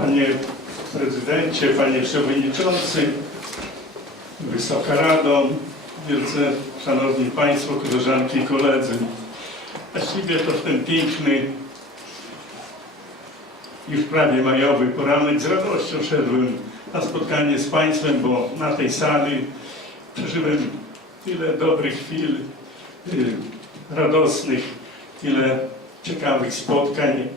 Panie Prezydencie, Panie Przewodniczący, Wysoka Rado, wielce Szanowni Państwo, koleżanki i koledzy. Właściwie to w ten piękny, już prawie majowy poranek z radością szedłem na spotkanie z Państwem, bo na tej sali przeżyłem tyle dobrych chwil, y, radosnych, tyle ciekawych spotkań.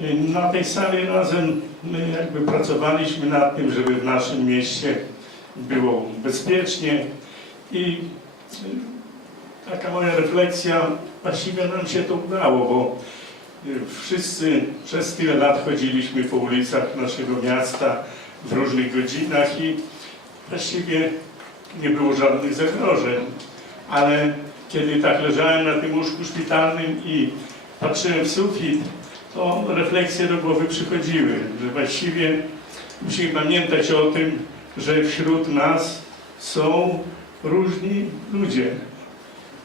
Y, Na tej sali razem my jakby pracowaliśmy nad tym, żeby w naszym mieście było bezpiecznie. I y, taka moja refleksja, właściwie nam się to udało, bo y, wszyscy przez tyle lat chodziliśmy po ulicach naszego miasta w różnych godzinach i właściwie nie było żadnych zagrożeń, ale kiedy tak leżałem na tym łóżku szpitalnym i patrzyłem w sufit, to refleksje do głowy przychodziły, że właściwie musimy pamiętać o tym, że wśród nas są różni ludzie.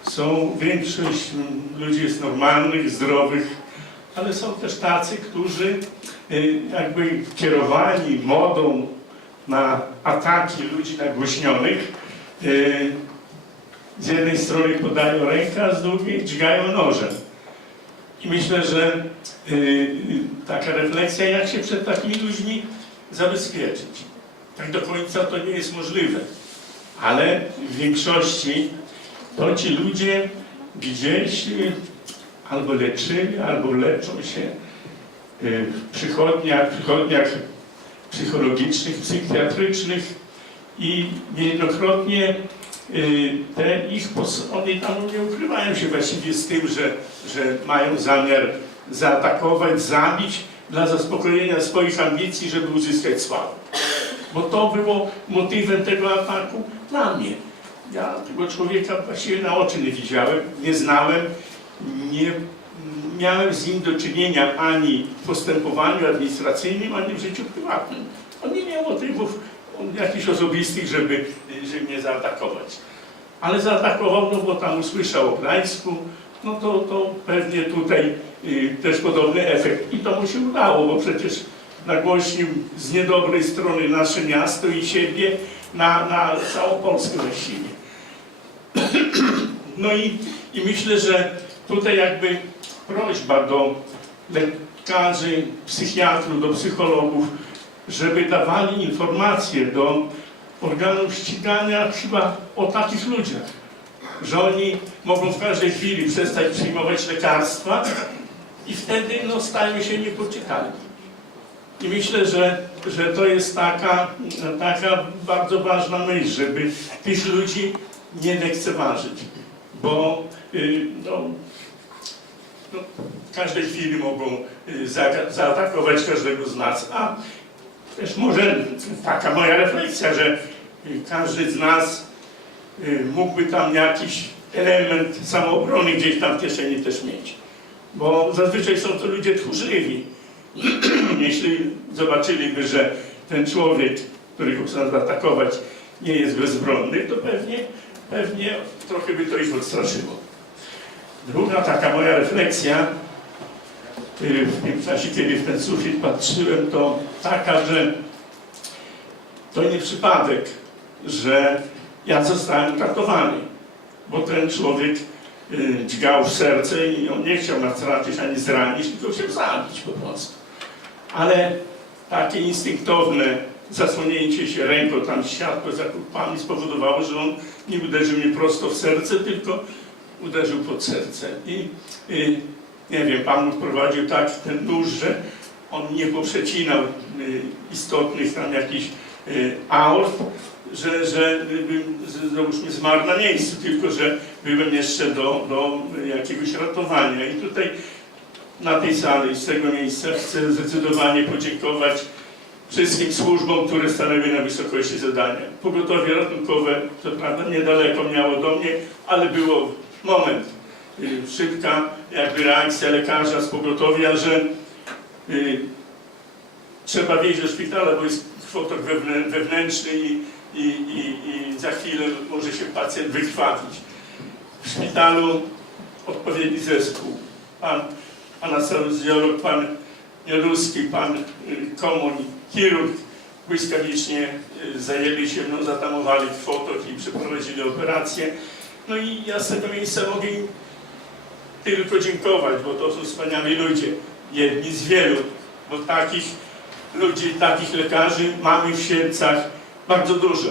Są większość ludzi jest normalnych, zdrowych, ale są też tacy, którzy y, jakby kierowani modą na ataki ludzi nagłośnionych, y, z jednej strony podają rękę, a z drugiej dźgają nożem. I myślę, że y, y, taka refleksja, jak się przed takimi ludźmi zabezpieczyć. Tak do końca to nie jest możliwe. Ale w większości to ci ludzie gdzieś y, albo leczyli, albo leczą się w przychodniach, przychodniach psychologicznych, psychiatrycznych i niejednokrotnie te ich oni tam nie ukrywają się właściwie z tym, że, że mają zamiar zaatakować, zabić dla zaspokojenia swoich ambicji, żeby uzyskać sławę. Bo to było motywem tego ataku dla mnie. Ja tego człowieka właściwie na oczy nie widziałem, nie znałem, nie miałem z nim do czynienia ani w postępowaniu administracyjnym, ani w życiu prywatnym. On nie miał motywów jakichś osobistych, żeby, żeby mnie zaatakować. Ale zaatakował, no bo tam usłyszał o Gdańsku, no to, to pewnie tutaj y, też podobny efekt. I to mu się udało, bo przecież nagłośnił z niedobrej strony nasze miasto i siebie na, na całą Polskę właściwie. No i, i myślę, że tutaj jakby prośba do lekarzy, psychiatrów, do psychologów, żeby dawali informacje do organów ścigania chyba o takich ludziach, że oni mogą w każdej chwili przestać przyjmować lekarstwa i wtedy no, stają się niepoczytalni. I myślę, że, że to jest taka, taka bardzo ważna myśl, żeby tych ludzi nie lekceważyć, bo y, no, no, w każdej chwili mogą y, za- zaatakować każdego z nas. A też może taka moja refleksja, że każdy z nas y, mógłby tam jakiś element samoobrony gdzieś tam w kieszeni też mieć. Bo zazwyczaj są to ludzie tchórzliwi. Jeśli zobaczyliby, że ten człowiek, którego chcą zaatakować, nie jest bezbronny, to pewnie, pewnie trochę by to ich odstraszyło. Druga taka moja refleksja y, w tym czasie, kiedy w ten sufit patrzyłem, to taka, że to nie przypadek, że ja zostałem tratowany, bo ten człowiek y, dźgał w serce i on nie chciał nas raczyć ani zranić, tylko chciał zabić po prostu. Ale takie instynktowne zasłonięcie się ręką, tam światło za kurpami spowodowało, że on nie uderzył mnie prosto w serce, tylko uderzył pod serce. I y, nie wiem, Pan mu wprowadził tak ten nóż, że on nie poprzecinał y, istotnych tam jakichś y, aort, że, że załóżmy zmarł na miejscu, tylko że byłem jeszcze do, do jakiegoś ratowania. I tutaj na tej sali, z tego miejsca chcę zdecydowanie podziękować wszystkim służbom, które stanęły na wysokości zadania. Pogotowie ratunkowe, co prawda niedaleko miało do mnie, ale było moment, y, szybka jakby reakcja lekarza z pogotowia, że y, trzeba wieźć do szpitala, bo jest wewnę- wewnętrzny i, i, i, i za chwilę może się pacjent wykrwawić. W szpitalu odpowiedni zespół, pan anestezjolog, pan Nieluski, pan y, komun, chirurg, błyskawicznie y, zajęli się mną, zatamowali kwotok i przeprowadzili operację. No i ja z tego miejsca mogę im tylko dziękować, bo to są wspaniali ludzie, jedni z wielu, bo takich ludzi, takich lekarzy mamy w Sielcach bardzo dużo.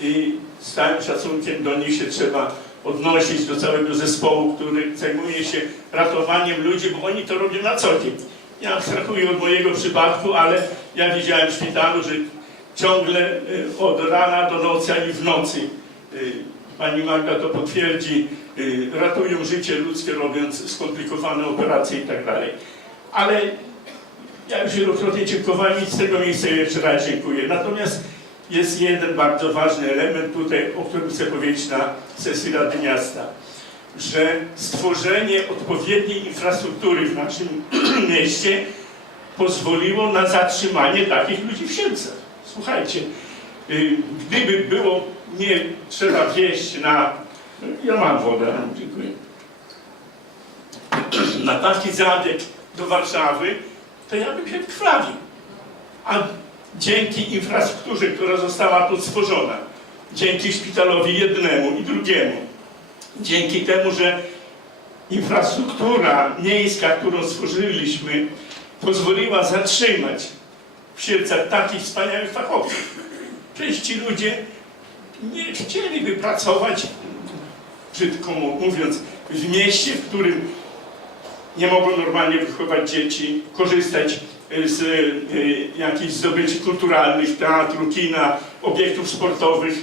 I z całym szacunkiem do nich się trzeba odnosić, do całego zespołu, który zajmuje się ratowaniem ludzi, bo oni to robią na co dzień. Ja abstrahuję od mojego przypadku, ale ja widziałem w szpitalu, że ciągle y, od rana do nocy, ani w nocy, y, pani Magda to potwierdzi, y, ratują życie ludzkie, robiąc skomplikowane operacje i tak dalej. Ale ja już wielokrotnie dziękowałem i z tego miejsca jeszcze raz dziękuję. Natomiast jest jeden bardzo ważny element tutaj, o którym chcę powiedzieć na sesji Rady Miasta, że stworzenie odpowiedniej infrastruktury w naszym mieście pozwoliło na zatrzymanie takich ludzi w Sielcach. Słuchajcie, y, gdyby było nie trzeba wieść na... Ja mam wodę, dziękuję. Na taki zabieg do Warszawy, to ja bym się krwawił. A dzięki infrastrukturze, która została tu stworzona, dzięki szpitalowi jednemu i drugiemu, dzięki temu, że infrastruktura miejska, którą stworzyliśmy, pozwoliła zatrzymać w takich wspaniałych fachowców. Przecież ci ludzie nie chcieliby pracować, brzydko mówiąc, w mieście, w którym nie mogą normalnie wychować dzieci, korzystać z y, jakichś zdobyczy kulturalnych, teatru, kina, obiektów sportowych.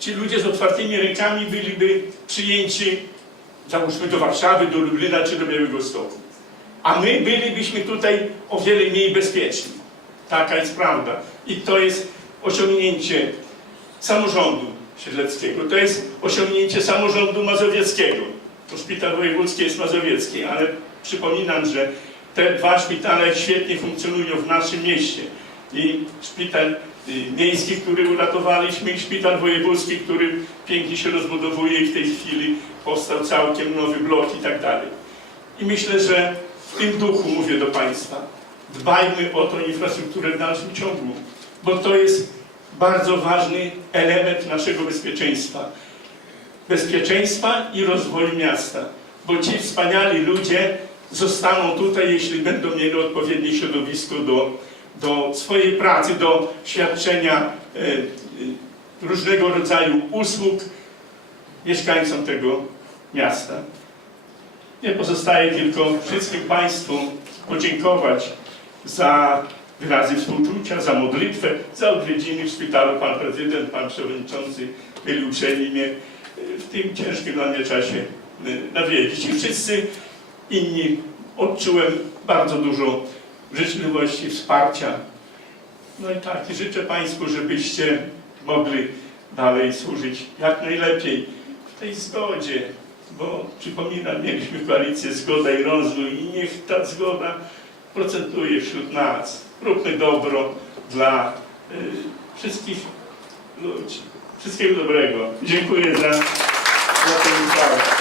Ci ludzie z otwartymi rękami byliby przyjęci, załóżmy do Warszawy, do Lublina czy do Białego Stoku. A my bylibyśmy tutaj o wiele mniej bezpieczni. Taka jest prawda. I to jest osiągnięcie samorządu siedleckiego. To jest osiągnięcie samorządu mazowieckiego. To szpital wojewódzki jest mazowiecki, ale przypominam, że te dwa szpitale świetnie funkcjonują w naszym mieście. I szpital y, miejski, który uratowaliśmy, i szpital wojewódzki, który pięknie się rozbudowuje i w tej chwili powstał całkiem nowy blok i tak dalej. I myślę, że w tym duchu mówię do Państwa, dbajmy o tą infrastrukturę w dalszym ciągu, bo to jest bardzo ważny element naszego bezpieczeństwa bezpieczeństwa i rozwoju miasta. Bo ci wspaniali ludzie zostaną tutaj, jeśli będą mieli odpowiednie środowisko do, do swojej pracy, do świadczenia e, e, różnego rodzaju usług mieszkańcom tego miasta. Nie pozostaje tylko wszystkim Państwu podziękować za wyrazy współczucia, za modlitwę, za odwiedziny w szpitalu. Pan prezydent, pan przewodniczący byli uprzejmi mnie w tym ciężkim dla mnie czasie nawiedzić. I wszyscy inni odczułem bardzo dużo życzliwości, wsparcia. No i tak, życzę Państwu, żebyście mogli dalej służyć jak najlepiej w tej zgodzie, bo przypominam, mieliśmy koalicję Zgoda i Rozwój i niech ta zgoda procentuje wśród nas. Róbmy dobro dla y, wszystkich ludzi. Wszystkiego dobrego. Dziękuję za, za tę uchwałę.